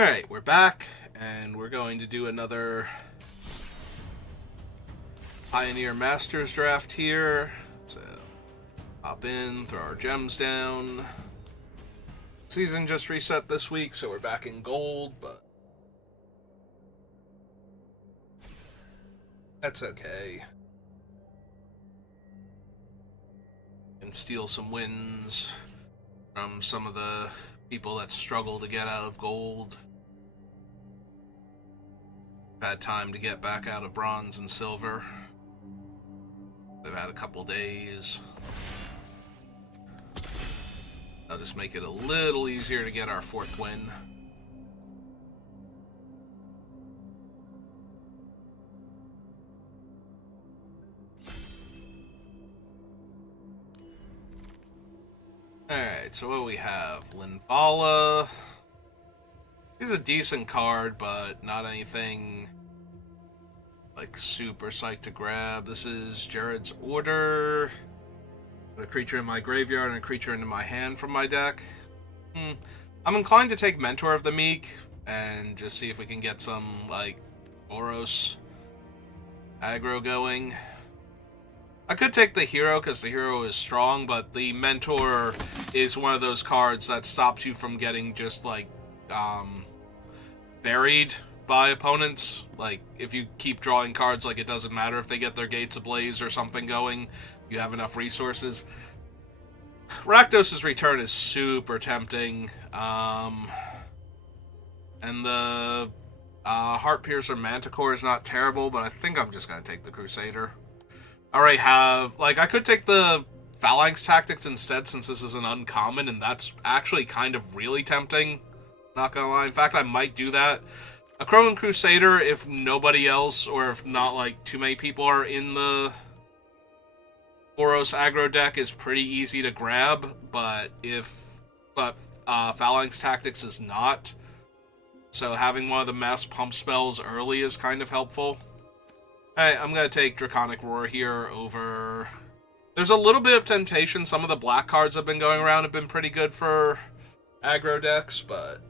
Alright, we're back, and we're going to do another Pioneer Masters draft here. So, hop in, throw our gems down. Season just reset this week, so we're back in gold, but that's okay. And steal some wins from some of the people that struggle to get out of gold. Had time to get back out of bronze and silver. They've had a couple days. I'll just make it a little easier to get our fourth win. Alright, so what do we have? Linvala. He's a decent card, but not anything like super psyched to grab. This is Jared's Order. Put a creature in my graveyard and a creature into my hand from my deck. I'm inclined to take Mentor of the Meek and just see if we can get some, like, Boros aggro going. I could take the Hero because the Hero is strong, but the Mentor is one of those cards that stops you from getting just, like, buried by opponents. Like, if you keep drawing cards, like, it doesn't matter if they get their Gates Ablaze or something going, you have enough resources. Rakdos' Return is super tempting. And the Heartpiercer Manticore is not terrible, but I think I'm just going to take the Crusader. I already have... Like, I could take the Phalanx Tactics instead since this is an uncommon, and that's actually kind of really tempting. Not gonna lie. In fact, I might do that. A Crowan Crusader, if nobody else, or if not, like, too many people are in the Boros aggro deck, is pretty easy to grab, but Phalanx Tactics is not. So having one of the mass pump spells early is kind of helpful. Alright, I'm going to take Draconic Roar here over... There's a little bit of temptation. Some of the black cards have been going around have been pretty good for aggro decks, but...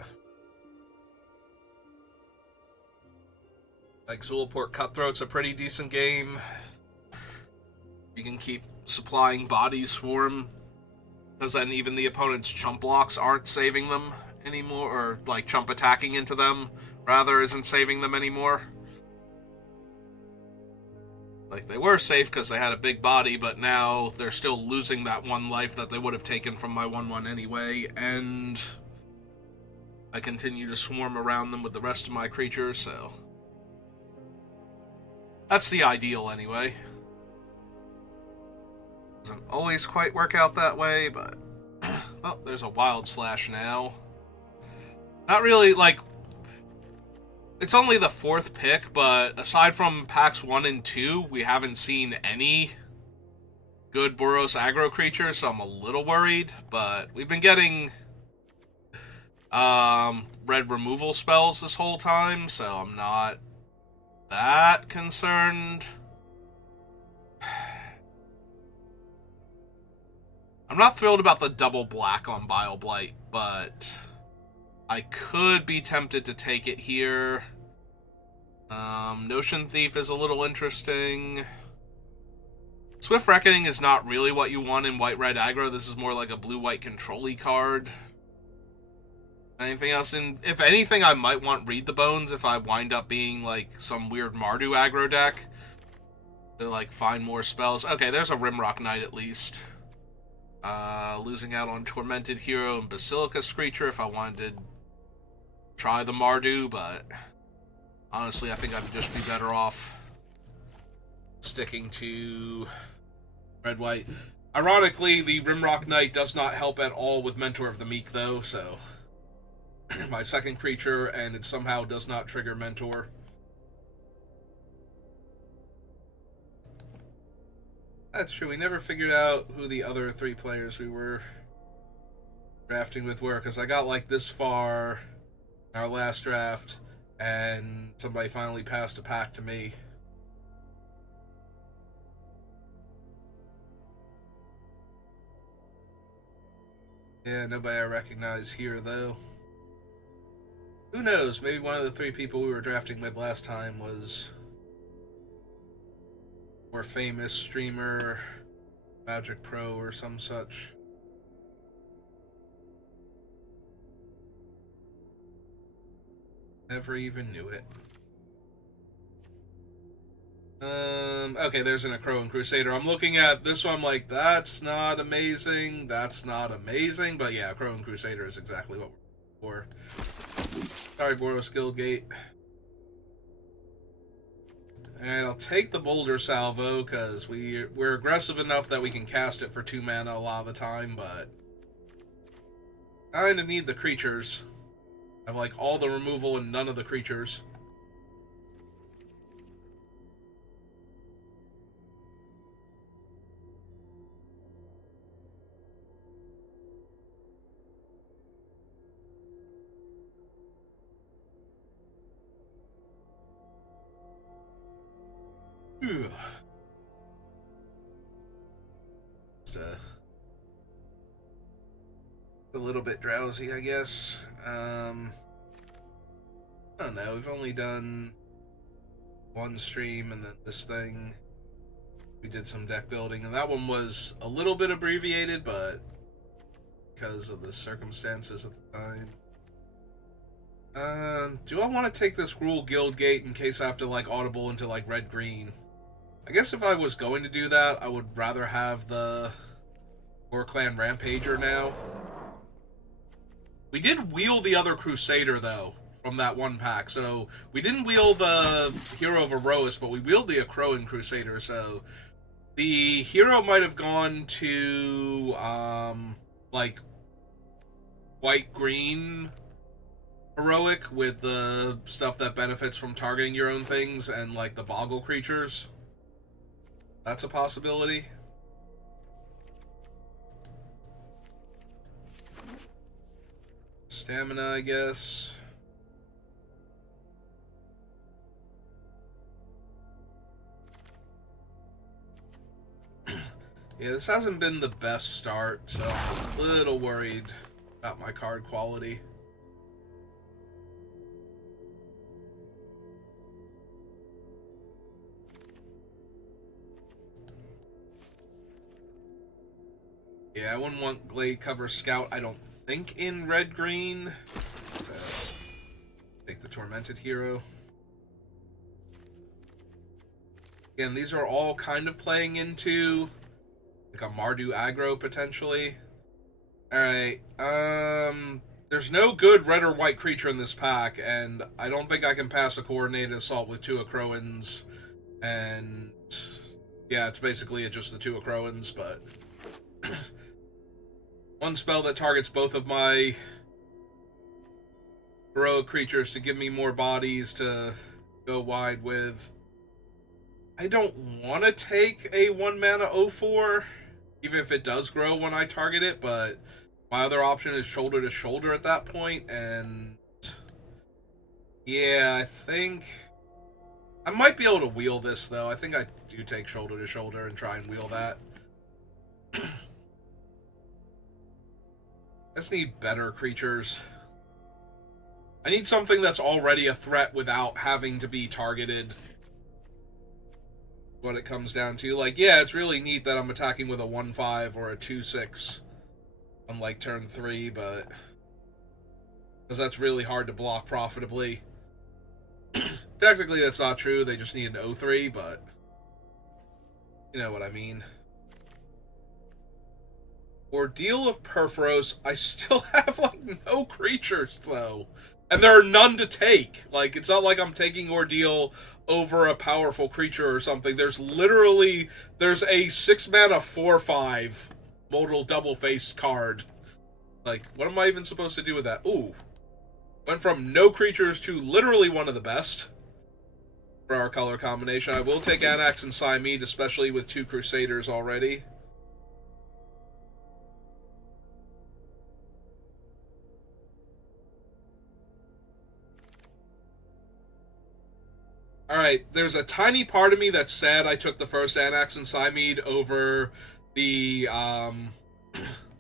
Like, Zulaport Cutthroat's a pretty decent game. You can keep supplying bodies for him, because then even the opponent's chump blocks aren't saving them anymore, or, like, chump attacking into them, rather, isn't saving them anymore. Like, they were safe because they had a big body, but now they're still losing that one life that they would have taken from my 1/1 anyway, and I continue to swarm around them with the rest of my creatures, so... That's the ideal, anyway. Doesn't always quite work out that way, but... Oh, there's a Wild Slash now. Not really, like... It's only the fourth pick, but aside from packs 1 and 2, we haven't seen any good Boros aggro creatures, so I'm a little worried, but we've been getting red removal spells this whole time, so I'm not that concerned. I'm not thrilled about the double black on Bile Blight, but I could be tempted to take it here. Notion Thief is a little interesting. Swift Reckoning is not really what you want in white-red aggro. This is more like a blue-white control-y card. Anything else? If anything, I might want Read the Bones if I wind up being, like, some weird Mardu aggro deck. To, like, find more spells. Okay, there's a Rimrock Knight at least. Losing out on Tormented Hero and Basilica Screecher if I wanted to try the Mardu, but honestly, I think I'd just be better off sticking to red-white. Ironically, the Rimrock Knight does not help at all with Mentor of the Meek, though, so... my second creature, and it somehow does not trigger Mentor. That's true, we never figured out who the other 3 players we were drafting with were, because I got, like, this far in our last draft, and somebody finally passed a pack to me. Yeah, nobody I recognize here, though. Who knows? Maybe one of the 3 people we were drafting with last time was more famous streamer, Magic Pro or some such. Never even knew it. Okay, there's an Akroan Crusader. I'm looking at this one, I'm like, that's not amazing, that's not amazing, but yeah, Akroan Crusader is exactly what we're looking for. Sorry, Boros Guildgate. And I'll take the Boulder Salvo, because we're aggressive enough that we can cast it for 2 mana a lot of the time, but kinda need the creatures. I have, like, all the removal and none of the creatures. Just a little bit drowsy, I guess. I don't know. We've only done 1 stream, and then this thing we did some deck building, and that one was a little bit abbreviated, but because of the circumstances at the time. Do I want to take this Gruul Guildgate in case I have to, like, audible into, like, red-green? I guess if I was going to do that, I would rather have the Warclan Rampager now. We did wheel the other Crusader, though, from that one pack. So, we didn't wheel the Hero of Aerois, but we wheeled the Akroan Crusader, so the hero might have gone to, like, white-green heroic with the stuff that benefits from targeting your own things and, like, the Boggle creatures. That's a possibility. Stamina, I guess. Yeah, this hasn't been the best start, so I'm a little worried about my card quality. Yeah, I wouldn't want Gladecover Scout, I don't think, in red-green. So, take the Tormented Hero. Again, these are all kind of playing into like a Mardu aggro, potentially. Alright, there's no good red or white creature in this pack, and I don't think I can pass a Coordinated Assault with 2 Akroans, and yeah, it's basically just the 2 Akroans, but one spell that targets both of my heroic creatures to give me more bodies to go wide with. I don't want to take a 1 mana 0/4, even if it does grow when I target it, but my other option is Shoulder to Shoulder at that point, and yeah, I think I might be able to wheel this, though. I think I do take Shoulder to Shoulder and try and wheel that. I just need better creatures. I need something that's already a threat without having to be targeted. What it comes down to. Like, yeah, it's really neat that I'm attacking with a 1/5 or a 2/6 on, like, turn 3, but because that's really hard to block profitably. Technically, that's not true. They just need an 0/3, but you know what I mean. Ordeal of Purphoros. I still have, like, no creatures, though. And there are none to take. Like, it's not like I'm taking Ordeal over a powerful creature or something. There's a 6 mana 4/5 modal double-faced card. Like, what am I even supposed to do with that? Ooh. Went from no creatures to literally one of the best for our color combination. I will take Anax and Cymede, especially with 2 Crusaders already. Alright, there's a tiny part of me that's sad I took the first Anax and Cymede over the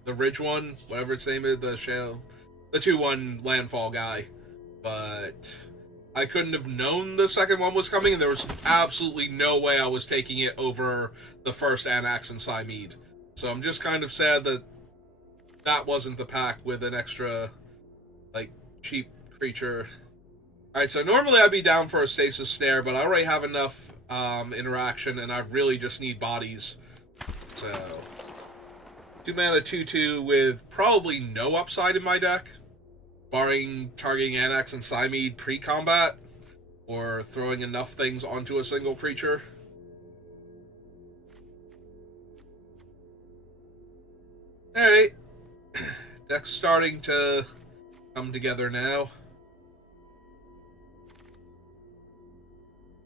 the Ridge one, whatever its name is, the 2/1 landfall guy. but I couldn't have known the second one was coming, and there was absolutely no way I was taking it over the first Anax and Cymede. So I'm just kind of sad that that wasn't the pack with an extra, like, cheap creature. Alright, so normally I'd be down for a Stasis Snare, but I already have enough interaction, and I really just need bodies. So, 2-mana 2/2 with probably no upside in my deck, barring targeting Anax and Cymede pre-combat, or throwing enough things onto a single creature. Alright. Deck's starting to come together now.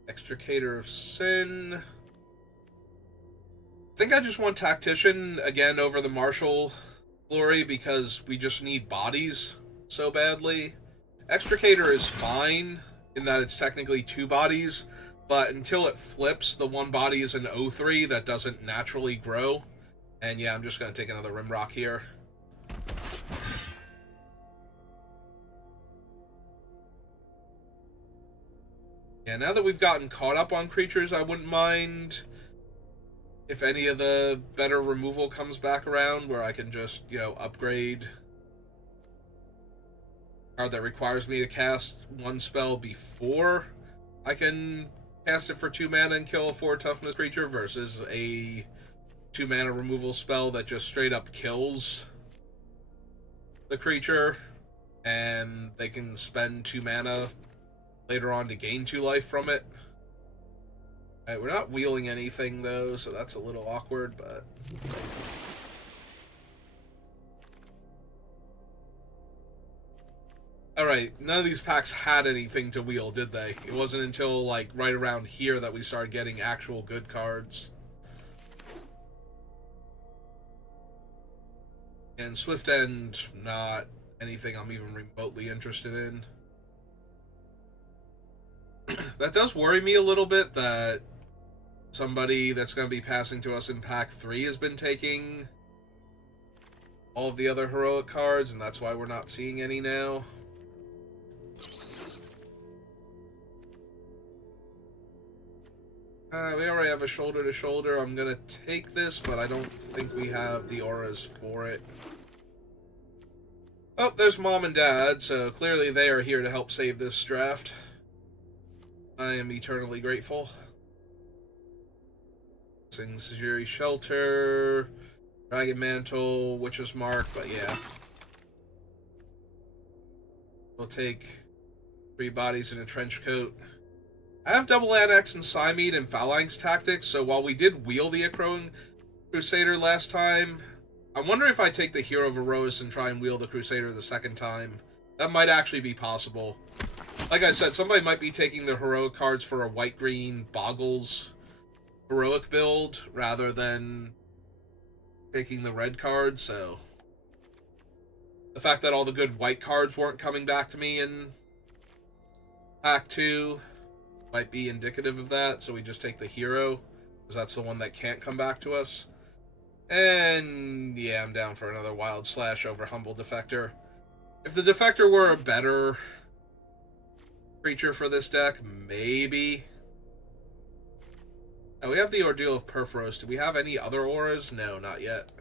Extricator of Sin. I think I just want Tactician again over the Martial Glory because we just need bodies so badly. Extricator is fine in that it's technically 2 bodies, but until it flips, the 1 body is an 0/3 that doesn't naturally grow. And yeah, I'm just going to take another Rimrock here. Yeah, now that we've gotten caught up on creatures, I wouldn't mind if any of the better removal comes back around, where I can just, you know, upgrade a card that requires me to cast 1 spell before I can cast it for 2 mana and kill a 4 toughness creature, versus a 2 mana removal spell that just straight up kills the creature, and they can spend 2 mana later on to gain 2 life from it. Alright, we're not wheeling anything though, so that's a little awkward, but... Alright, none of these packs had anything to wheel, did they? It wasn't until, like, right around here that we started getting actual good cards. And Swift End, not anything I'm even remotely interested in. That does worry me a little bit that somebody that's going to be passing to us in Pack 3 has been taking all of the other heroic cards, and that's why we're not seeing any now. We already have a shoulder to shoulder. I'm going to take this, but I don't think we have the auras for it. Oh, there's Mom and Dad, so clearly they are here to help save this draft. I am eternally grateful. Sajiri Shelter, Dragon Mantle, Witch's Mark, but yeah. We'll take 3 bodies in a trench coat. I have double Anax and Cymede and Phalanx Tactics, so while we did wheel the Akron Crusader last time, I wonder if I take the Hero of Eros and try and wheel the Crusader the second time. That might actually be possible. Like I said, somebody might be taking the heroic cards for a white-green Boggles heroic build rather than taking the red cards, so... The fact that all the good white cards weren't coming back to me in Pack 2 might be indicative of that, so we just take the hero, because that's the one that can't come back to us. And yeah, I'm down for another Wild Slash over Humble Defector. If the Defector were a better creature for this deck, maybe. Oh, we have the Ordeal of Perforos. Do we have any other auras? No, not yet.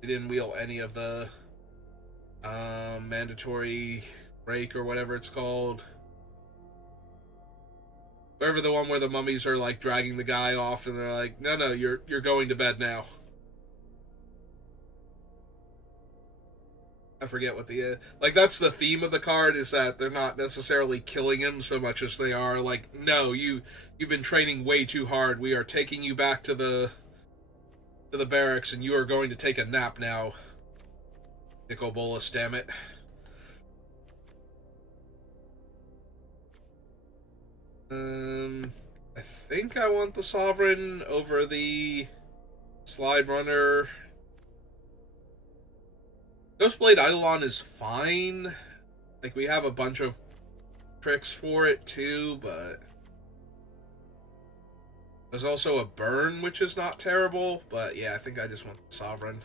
We didn't wheel any of the mandatory break or whatever it's called. Whatever, the one where the mummies are like dragging the guy off and they're like, no, you're going to bed now. I forget what the like, that's the theme of the card, is that they're not necessarily killing him so much as they are like, no, you've been training way too hard. We are taking you back to the barracks and you are going to take a nap now. Nicol Bolas, damn it. I think I want the Sovereign over the Slide Runner. Ghostblade Eidolon is fine. Like, we have a bunch of tricks for it too, but there's also a burn, which is not terrible. But yeah, I think I just want the Sovereign.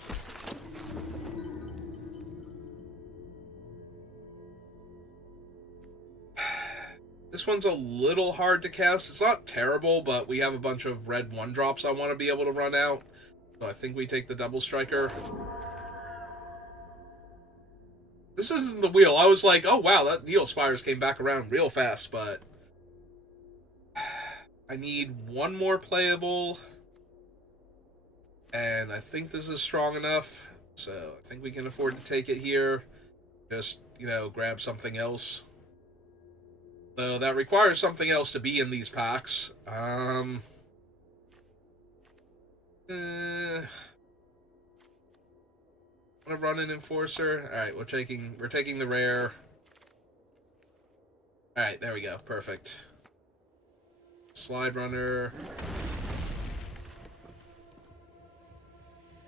This one's a little hard to cast. It's not terrible, but we have a bunch of red 1-drops I want to be able to run out. So I think we take the Double Striker. This isn't the wheel. I was like, oh wow, that Neospires came back around real fast, but... I need one more playable. And I think this is strong enough. So I think we can afford to take it here. Just, you know, grab something else. Though that requires something else to be in these packs. I'm gonna run an Enforcer. Alright, we're taking the rare. Alright, there we go. Perfect. Slide Runner.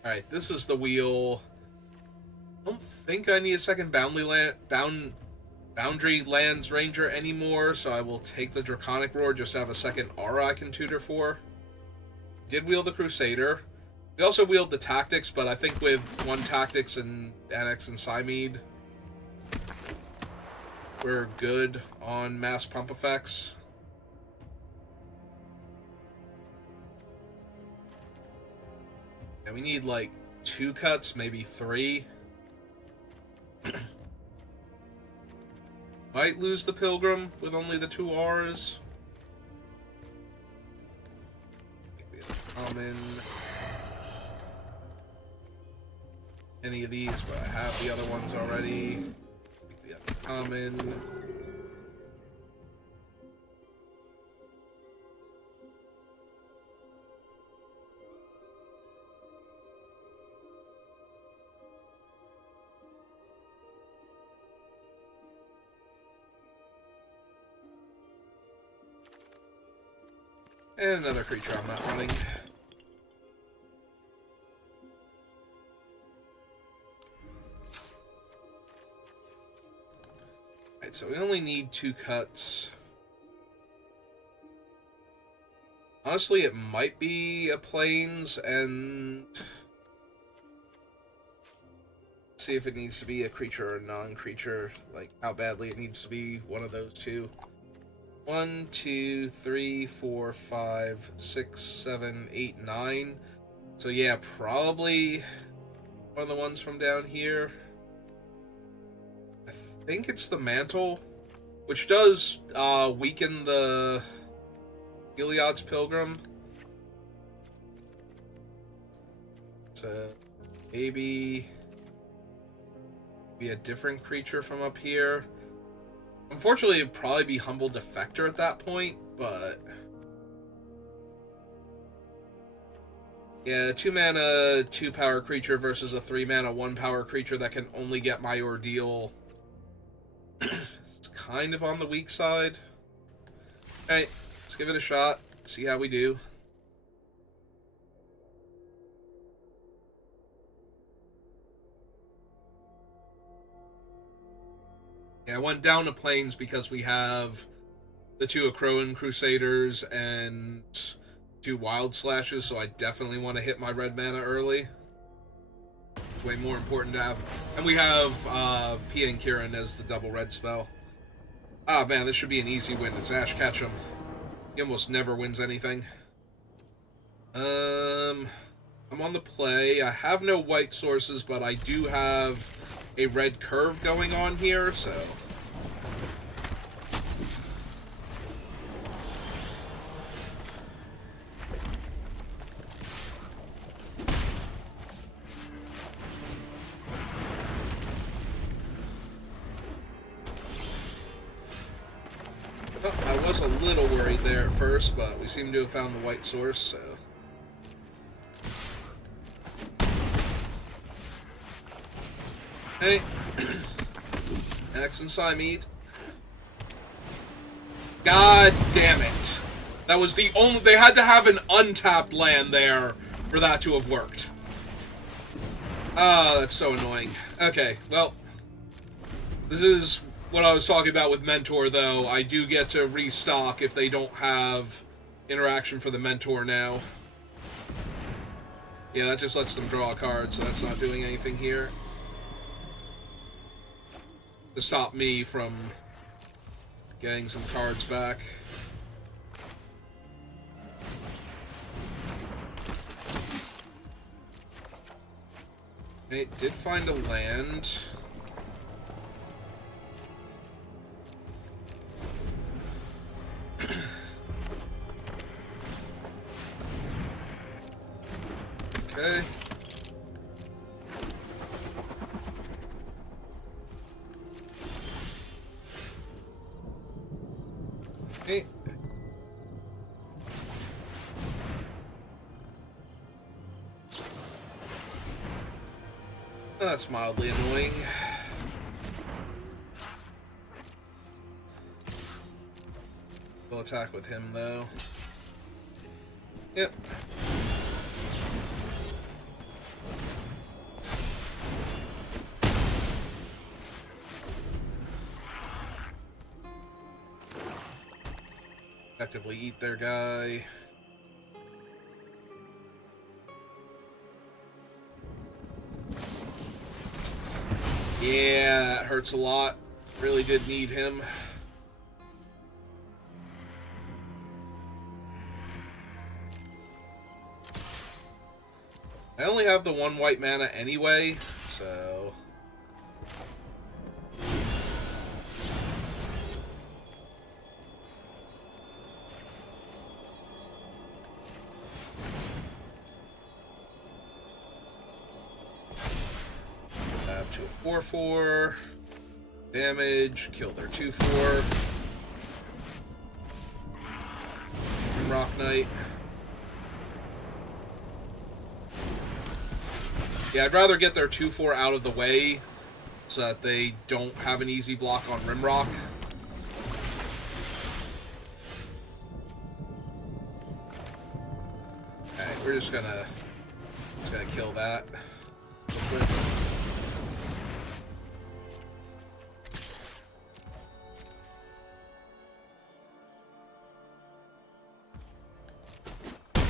Alright, this is the wheel. I don't think I need a second Boundary Lands Ranger anymore, so I will take the Draconic Roar just to have a second aura I can tutor for. Did wield the Crusader. We also wield the Tactics, but I think with 1 Tactics and Annex and Cymede, we're good on mass pump effects. And we need like 2 cuts, maybe 3. Might lose the Pilgrim with only the 2 auras. Common. Any of these, but I have the other ones already. The common. And another creature I'm not running. Alright, so we only need 2 cuts. Honestly, it might be a Plains, and... see if it needs to be a creature or a non-creature. Like, how badly it needs to be one of those 2. 1, 2, 3, 4, 5, 6, 7, 8, 9. So yeah, probably one of the ones from down here. I think it's the Mantle, which does weaken the Heliod's Pilgrim. So maybe be a different creature from up here. Unfortunately, it'd probably be Humble Defector at that point, but... yeah, 2-mana, 2-power creature versus a 3-mana, 1-power creature that can only get my Ordeal. It's kind of on the weak side. Alright, let's give it a shot, see how we do. Yeah, I went down to Plains because we have the 2 Akroan Crusaders and 2 Wild Slashes, so I definitely want to hit my red mana early. It's way more important to have. And we have Pia and Kiran as the double red spell. Ah, man, this should be an easy win. It's Ash Ketchum. He almost never wins anything. I'm on the play. I have no white sources, but I do have a red curve going on here, so... I was a little worried there at first, but we seem to have found the white source, so... Hey, X and Cymede. God damn it. That was the only... they had to have an untapped land there for that to have worked. Ah, that's so annoying. Okay, well. This is what I was talking about with Mentor, though. I do get to restock if they don't have interaction for the Mentor now. Yeah, that just lets them draw a card, so that's not doing anything here. To stop me from getting some cards back. It did find a land. Okay. Okay. That's mildly annoying. We'll attack with him, though. Yep. Effectively eat their guy. Yeah, that hurts a lot. Really did need him. I only have the 1 white mana anyway, so... to a 4/4. Damage. Kill their 2/4. Rock Knight. Yeah, I'd rather get their 2/4 out of the way so that they don't have an easy block on Rimrock. Alright, we're just gonna kill that.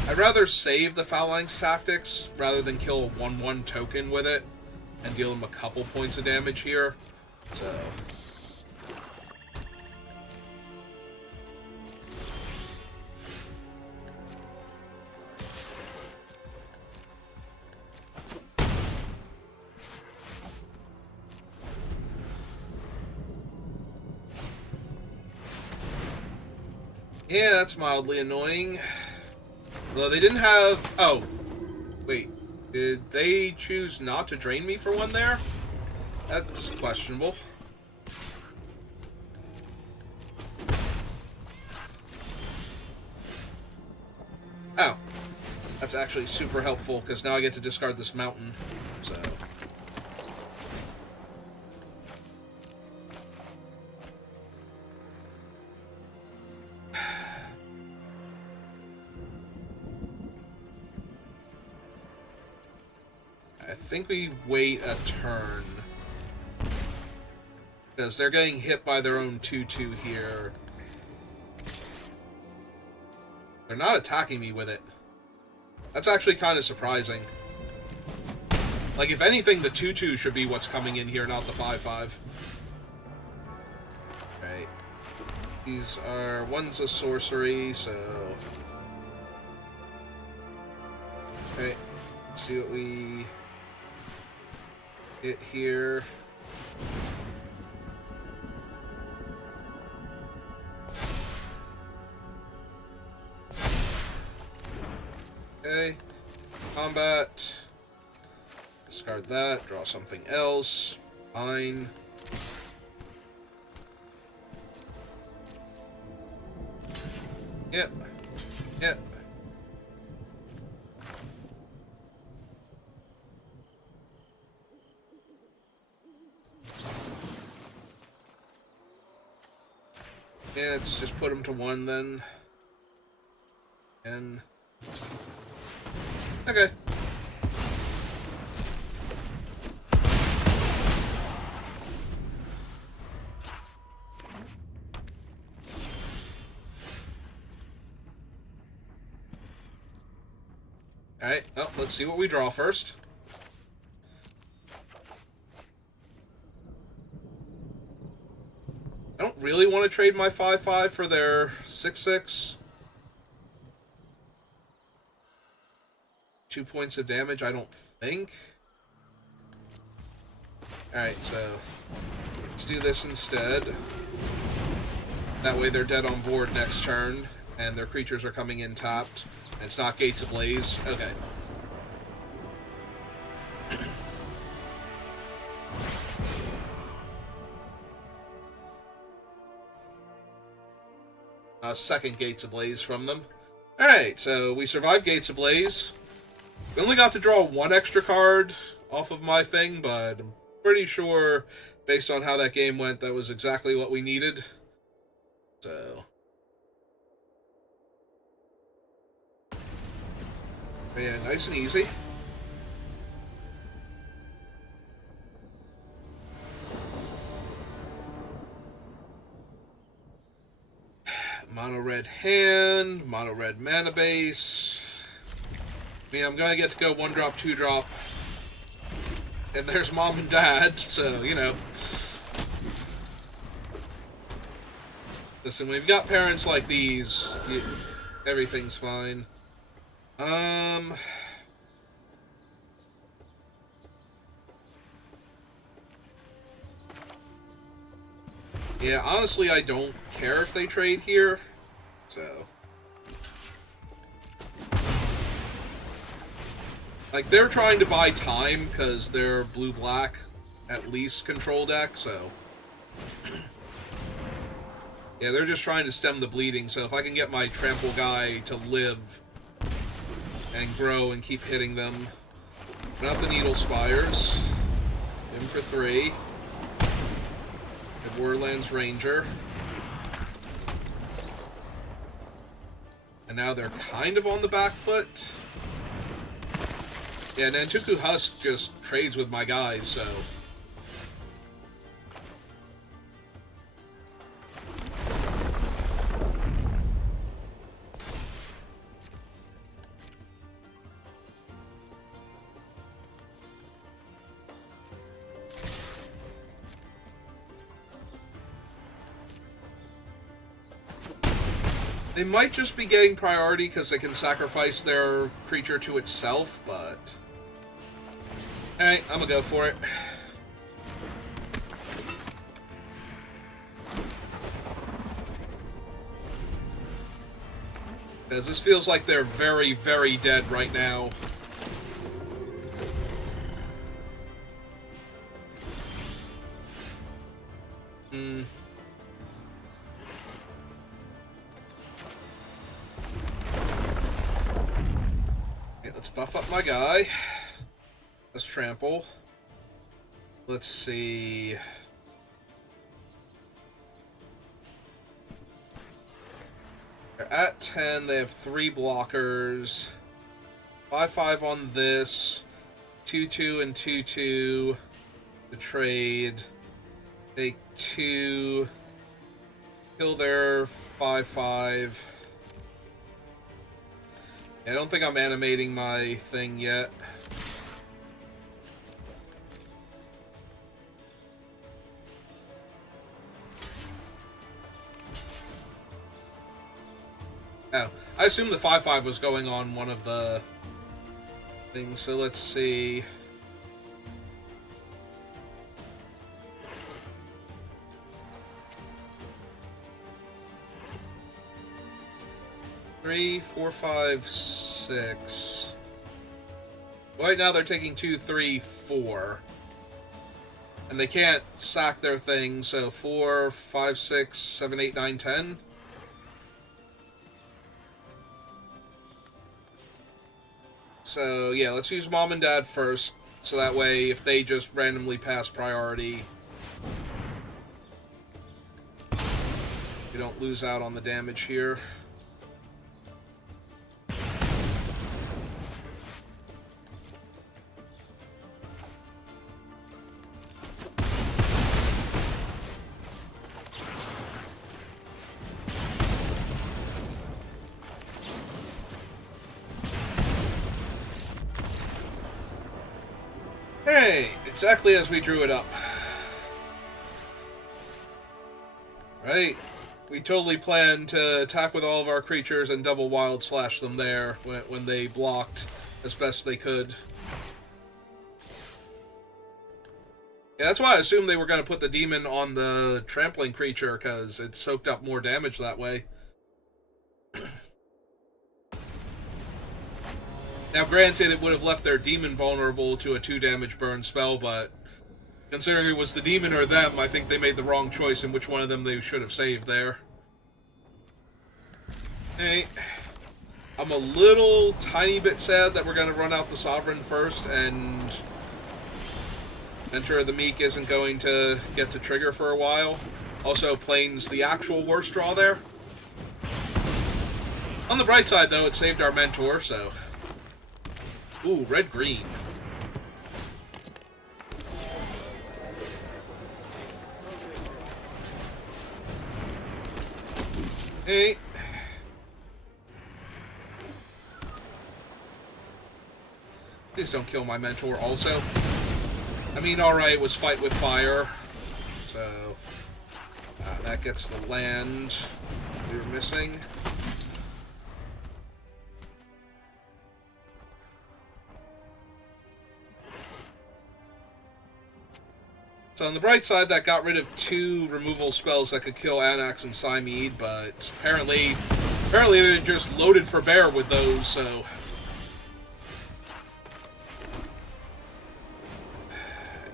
I'd rather save the Phalanx Tactics rather than kill a 1/1 token with it and deal him a couple points of damage here. So... yeah, that's mildly annoying. Although they didn't have... oh. Wait. Did they choose not to drain me for one there? That's questionable. Oh. That's actually super helpful, because now I get to discard this mountain. So... I think we wait a turn. Because they're getting hit by their own 2/2 here. They're not attacking me with it. That's actually kind of surprising. Like, if anything, the 2/2 should be what's coming in here, not the 5/5. Right. These are... one's a sorcery, so... Okay. Let's see what we... hit here. Okay. Combat. Discard that. Draw something else. Fine. Yep. Yep. Yeah, let's just put him to 1 then. And... okay. Alright, well, let's see what we draw first. I don't really want to trade my 5/5 for their 6/6. 2 points of damage, I don't think. Alright, so let's do this instead. That way they're dead on board next turn, and their creatures are coming in tapped. And it's not Gates Ablaze. Okay. Second Gates Ablaze from them. Alright, so we survived Gates Ablaze. We only got to draw one extra card off of my thing, but I'm pretty sure, based on how that game went, that was exactly what we needed. So... yeah, nice and easy. Mono red hand, mono red mana base. I mean, I'm gonna get to go 1-drop, 2-drop. And there's mom and dad, so, you know. Listen, we've got parents like these, everything's fine. Yeah, honestly, I don't care if they trade here, so... like, they're trying to buy time, because they're blue-black, at least, control deck, so... yeah, they're just trying to stem the bleeding, so if I can get my trample guy to live and grow and keep hitting them... not the Needle Spires. In for 3. The Borderlands Ranger. And now they're kind of on the back foot. Yeah, Nantuku Husk just trades with my guys, so... they might just be getting priority because they can sacrifice their creature to itself, but... alright, I'm gonna go for it. Because this feels like they're very, very dead right now. Okay, let's buff up my guy. Let's trample. Let's see... they're at 10, they have 3 blockers. 5/5 on this. 2/2 and 2/2 to trade. Take 2. Kill their 5/5. I don't think I'm animating my thing yet. Oh, I assume the 5/5 was going on one of the things, so let's see. Three, 4, 5, 6. Right now they're taking 2, 3, 4. And they can't sack their thing, so 4, 5, 6, 7, 8, 9, 10. So, yeah, let's use Mom and Dad first, so that way if they just randomly pass priority, we don't lose out on the damage here. Hey, exactly as we drew it up. Right. We totally planned to attack with all of our creatures and double wild slash them there when they blocked as best they could. Yeah, that's why I assumed they were going to put the demon on the trampling creature, because it soaked up more damage that way. Now, granted, it would have left their demon vulnerable to a 2 damage burn spell, but considering it was the demon or them, I think they made the wrong choice in which one of them they should have saved there. Hey, I'm a little tiny bit sad that we're going to run out the Sovereign first, and Enter the Meek isn't going to get to trigger for a while. Also, Plane's the actual worst draw there. On the bright side, though, it saved our Mentor, so... Ooh, red-green. Hey. Please don't kill my Mentor also. I mean, alright, it was fight with fire. So, that gets the land we were missing. So on the bright side, that got rid of 2 removal spells that could kill Anax and Symede, but apparently they're just loaded for bear with those, so...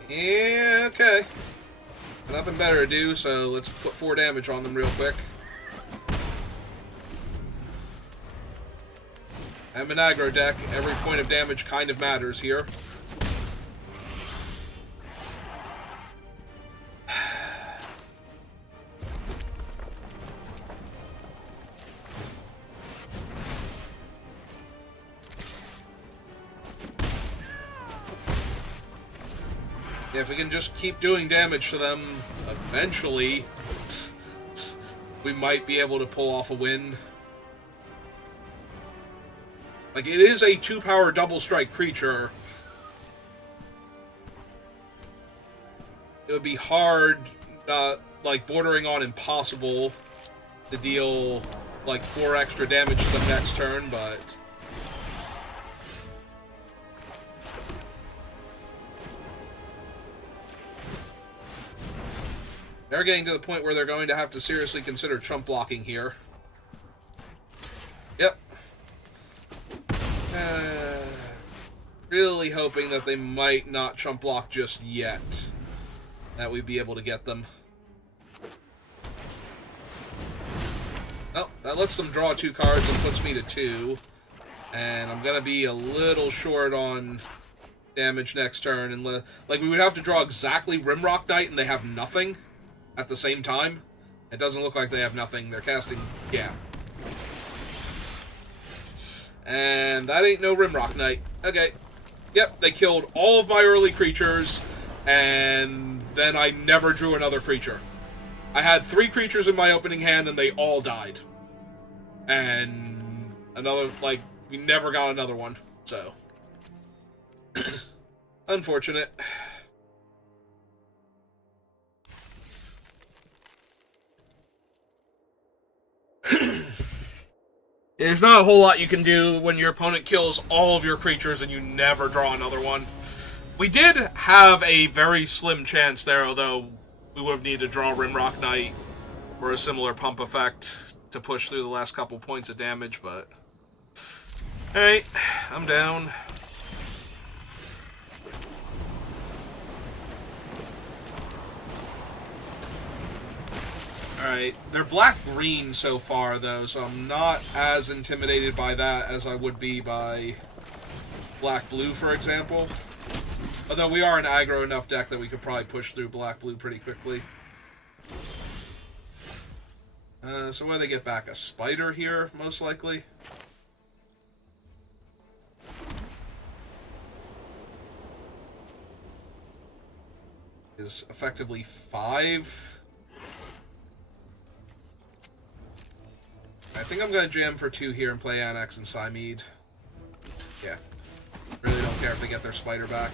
Yeah, okay. Nothing better to do, so let's put 4 damage on them real quick. I'm an aggro deck. Every point of damage kind of matters here. If we can just keep doing damage to them, eventually we might be able to pull off a win. Like, it is a 2-power double strike creature. It would be hard, like, bordering on impossible to deal, like, 4 extra damage to them next turn, but... They're getting to the point where they're going to have to seriously consider chump blocking here. Yep. Really hoping that they might not chump block just yet. That we'd be able to get them. Oh, that lets them draw 2 cards and puts me to 2. And I'm going to be a little short on damage next turn. And like, we would have to draw exactly Rimrock Knight and they have nothing at the same time. It doesn't look like they have nothing. They're casting... yeah. And that ain't no Rimrock Knight. Okay. Yep, they killed all of my early creatures, and then I never drew another creature. I had 3 creatures in my opening hand, and they all died. And another, like, we never got another one, so. Unfortunate. There's not a whole lot you can do when your opponent kills all of your creatures and you never draw another one. We did have a very slim chance there, although we would have needed to draw Rimrock Knight or a similar pump effect to push through the last couple points of damage, but... Alright, I'm down. Alright, they're black-green so far, though, so I'm not as intimidated by that as I would be by black-blue, for example. Although we are an aggro enough deck that we could probably push through black-blue pretty quickly. So what do they get back? A spider here, most likely? Is effectively 5... I think I'm going to jam for 2 here and play Anax and Symede. Yeah. Really don't care if they get their spider back.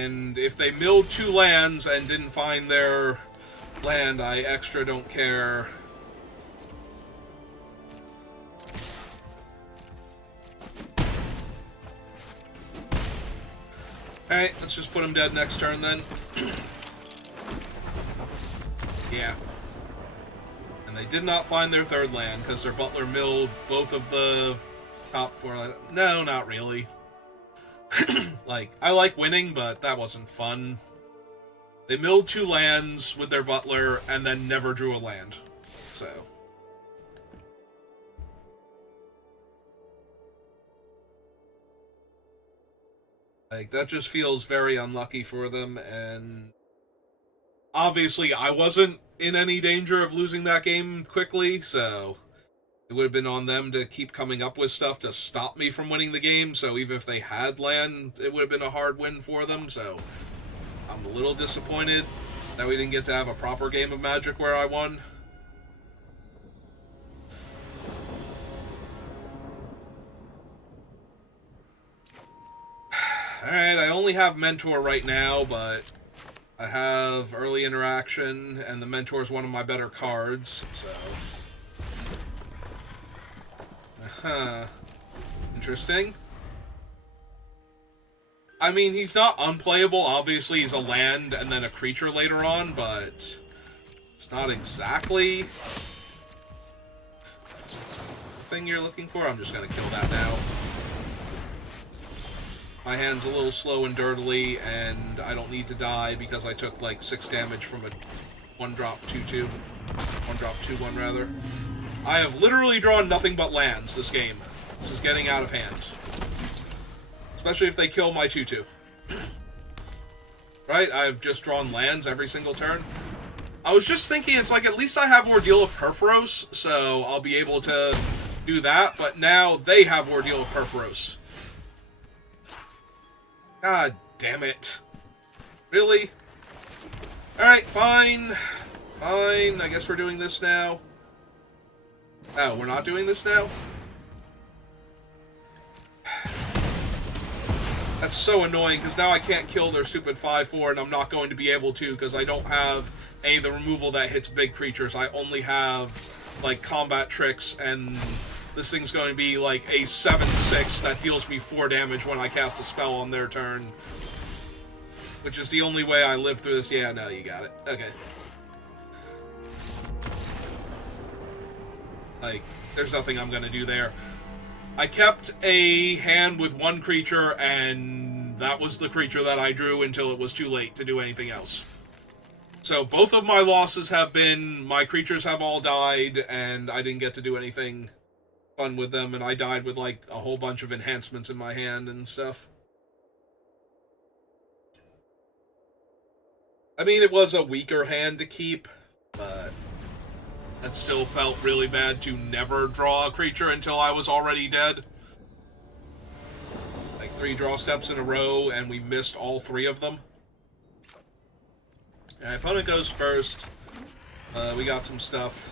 And if they milled 2 lands and didn't find their land, I extra don't care. Alright, let's just put him dead next turn then. Yeah. And they did not find their 3rd land because their butler milled both of the top 4 lands. No, not really. Like, I like winning, but that wasn't fun. They milled 2 lands with their butler and then never drew a land. So. Like, that just feels very unlucky for them, and obviously I wasn't in any danger of losing that game quickly, so it would have been on them to keep coming up with stuff to stop me from winning the game, so even if they had land, it would have been a hard win for them, so I'm a little disappointed that we didn't get to have a proper game of Magic where I won. Alright, I only have Mentor right now, but I have Early Interaction, and the Mentor is one of my better cards, so. Interesting. I mean, he's not unplayable. Obviously, he's a land and then a creature later on, but it's not exactly the thing you're looking for. I'm just going to kill that now. My hand's a little slow and dirtily, and I don't need to die because I took like 6 damage from a 1-drop 2/2. 1-drop 2/1 rather. I have literally drawn nothing but lands this game. This is getting out of hand. Especially if they kill my 2/2. Right? I've just drawn lands every single turn. I was just thinking, it's like, at least I have Ordeal of Purphoros, so I'll be able to do that, but now they have Ordeal of Purphoros. God damn it. Really? Alright, fine. Fine, I guess we're doing this now. Oh, we're not doing this now? That's so annoying, because now I can't kill their stupid 5/4, and I'm not going to be able to, because I don't have any of the removal that hits big creatures. I only have, like, combat tricks, and this thing's going to be, like, a 7/6 that deals me 4 damage when I cast a spell on their turn. Which is the only way I live through this. Yeah, no, you got it. Okay. Like, there's nothing I'm going to do there. I kept a hand with 1 creature, and that was the creature that I drew until it was too late to do anything else. So both of my losses have been, my creatures have all died, and I didn't get to do anything fun with them, and I died with, like, a whole bunch of enhancements in my hand and stuff. I mean, it was a weaker hand to keep, but it still felt really bad to never draw a creature until I was already dead. Like 3 draw steps in a row, and we missed all 3 of them. And my opponent goes first. We got some stuff.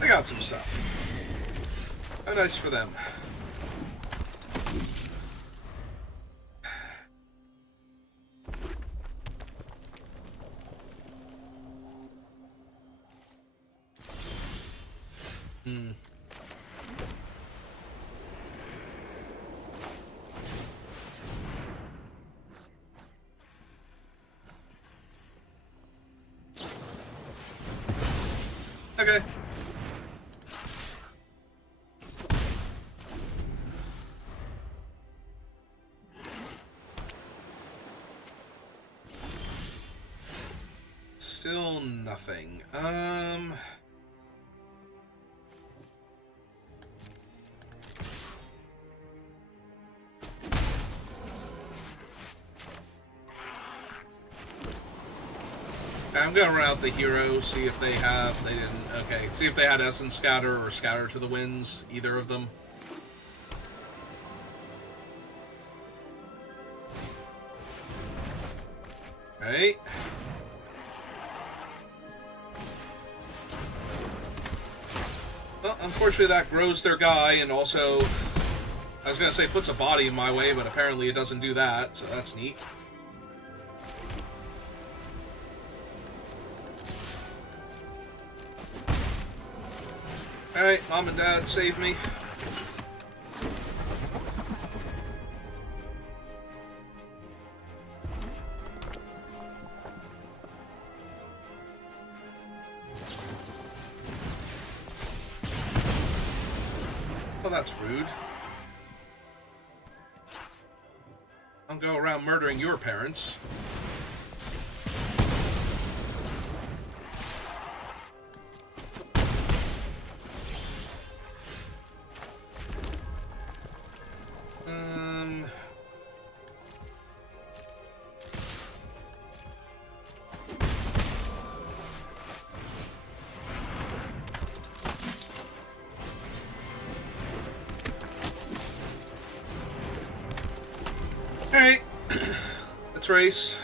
I got some stuff. How nice for them. Okay. Still nothing. I'm gonna run out the hero, see if they have, they didn't, okay, see if they had Essence Scatter or Scatter to the Winds, either of them. Right. Well, unfortunately that grows their guy, and also, I was gonna say puts a body in my way, but apparently it doesn't do that, so that's neat. Alright, Mom and Dad, save me. Oh, that's rude. Don't go around murdering your parents. Alright. Let's race.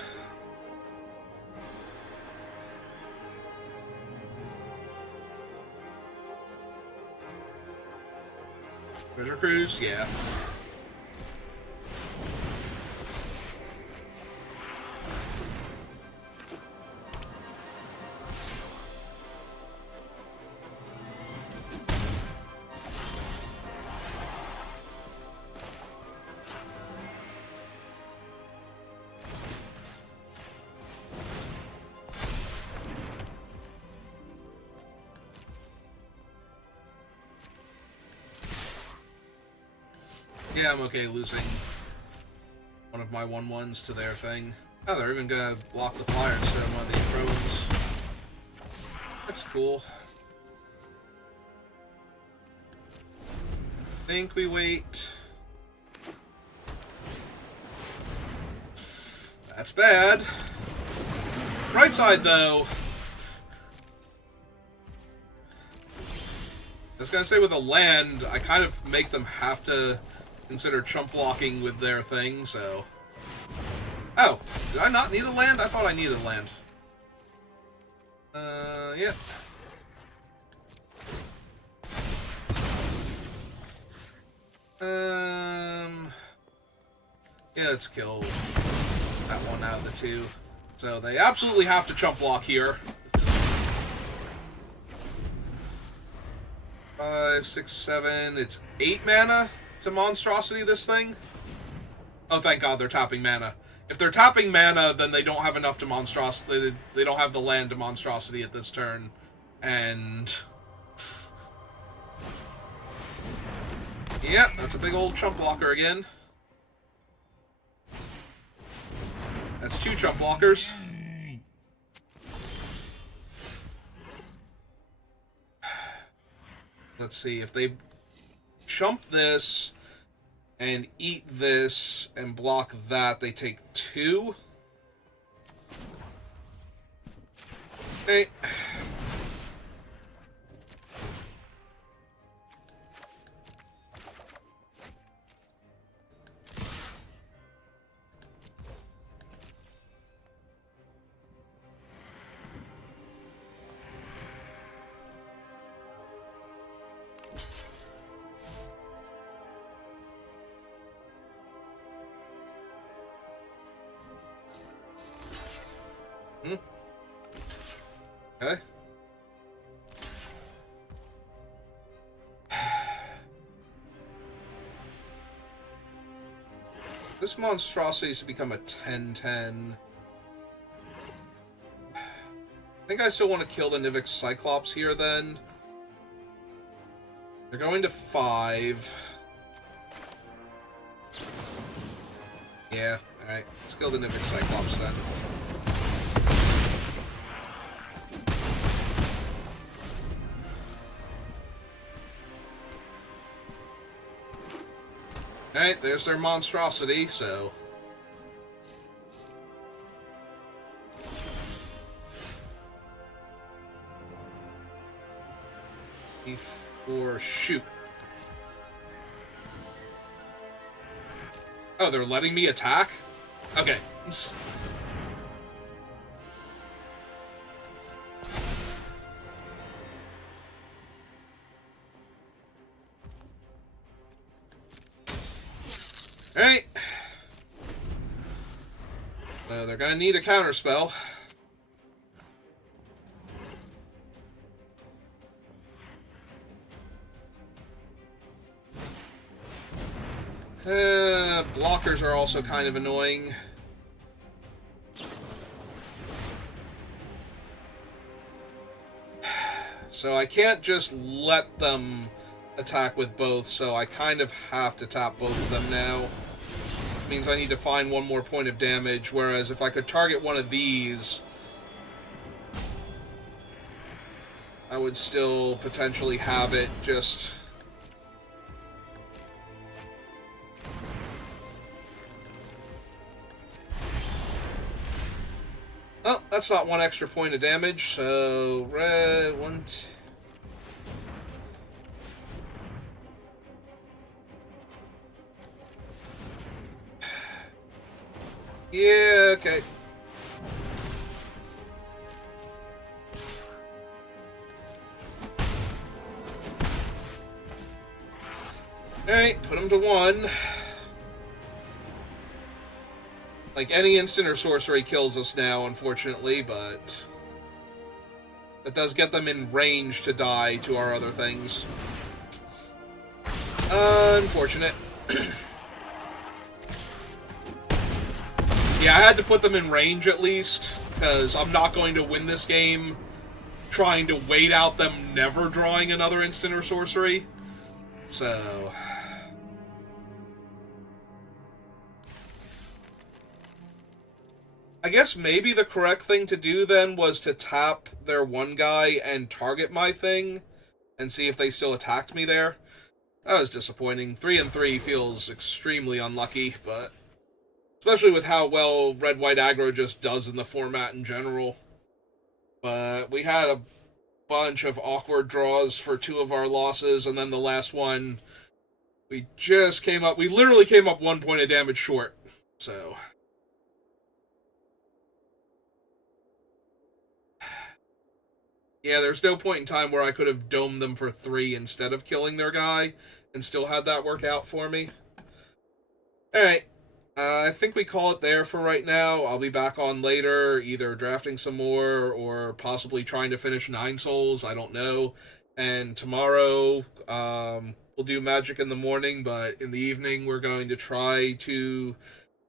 Treasure cruise? Yeah. Yeah, I'm okay losing one of my 1/1s to their thing. Oh, they're even gonna block the flyer instead of one of these drones. That's cool. I think we wait. That's bad. Right side, though. I was gonna say with a land, I kind of make them have to consider chump blocking with their thing, so... Oh, did I not need a land? I thought I needed a land. Yeah. Yeah, let's kill that one out of the two. So they absolutely have to chump block here. 5, 6, 7. It's 8 mana to monstrosity this thing. Oh, thank God they're tapping mana. If they're tapping mana, then they don't have enough to monstrosity. They don't have the land to monstrosity at this turn, and yep, that's a big old chump blocker again. That's 2 chump blockers. Let's see, if they chump this and eat this and block that, they take 2. Okay. Okay. This monstrosity is to become a 10/10. I think I still want to kill the Nivix Cyclops here, then. They're going to 5. Yeah, alright. Let's kill the Nivix Cyclops, then. Alright, there's their monstrosity, so... E4, shoot. Oh, they're letting me attack? Okay. Alright. They're gonna need a counterspell. Blockers are also kind of annoying. So I can't just let them attack with both, so I kind of have to tap both of them now. Means I need to find one more point of damage, whereas if I could target one of these, I would still potentially have it just... Oh, that's not one extra point of damage, so red, one, two. Yeah, okay. Alright, put him to 1. Like, any instant or sorcery kills us now, unfortunately, but... that does get them in range to die to our other things. Unfortunate. Yeah, I had to put them in range at least, because I'm not going to win this game trying to wait out them never drawing another instant or sorcery. So... I guess maybe the correct thing to do then was to tap their one guy and target my thing and see if they still attacked me there. That was disappointing. 3 and 3 feels extremely unlucky, but especially with how well red-white aggro just does in the format in general. But we had a bunch of awkward draws for 2 of our losses, and then the last one, we literally came up 1 point of damage short, so... Yeah, there's no point in time where I could have domed them for 3 instead of killing their guy and still had that work out for me. Alright, I think we call it there for right now. I'll be back on later, either drafting some more or possibly trying to finish 9 Souls, I don't know. And tomorrow, we'll do Magic in the morning, but in the evening we're going to try to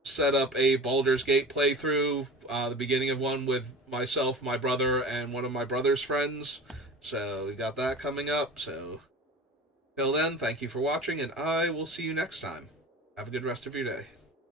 set up a Baldur's Gate playthrough, the beginning of one with myself, my brother, and one of my brother's friends. So we got that coming up. So till then, thank you for watching, and I will see you next time. Have a good rest of your day.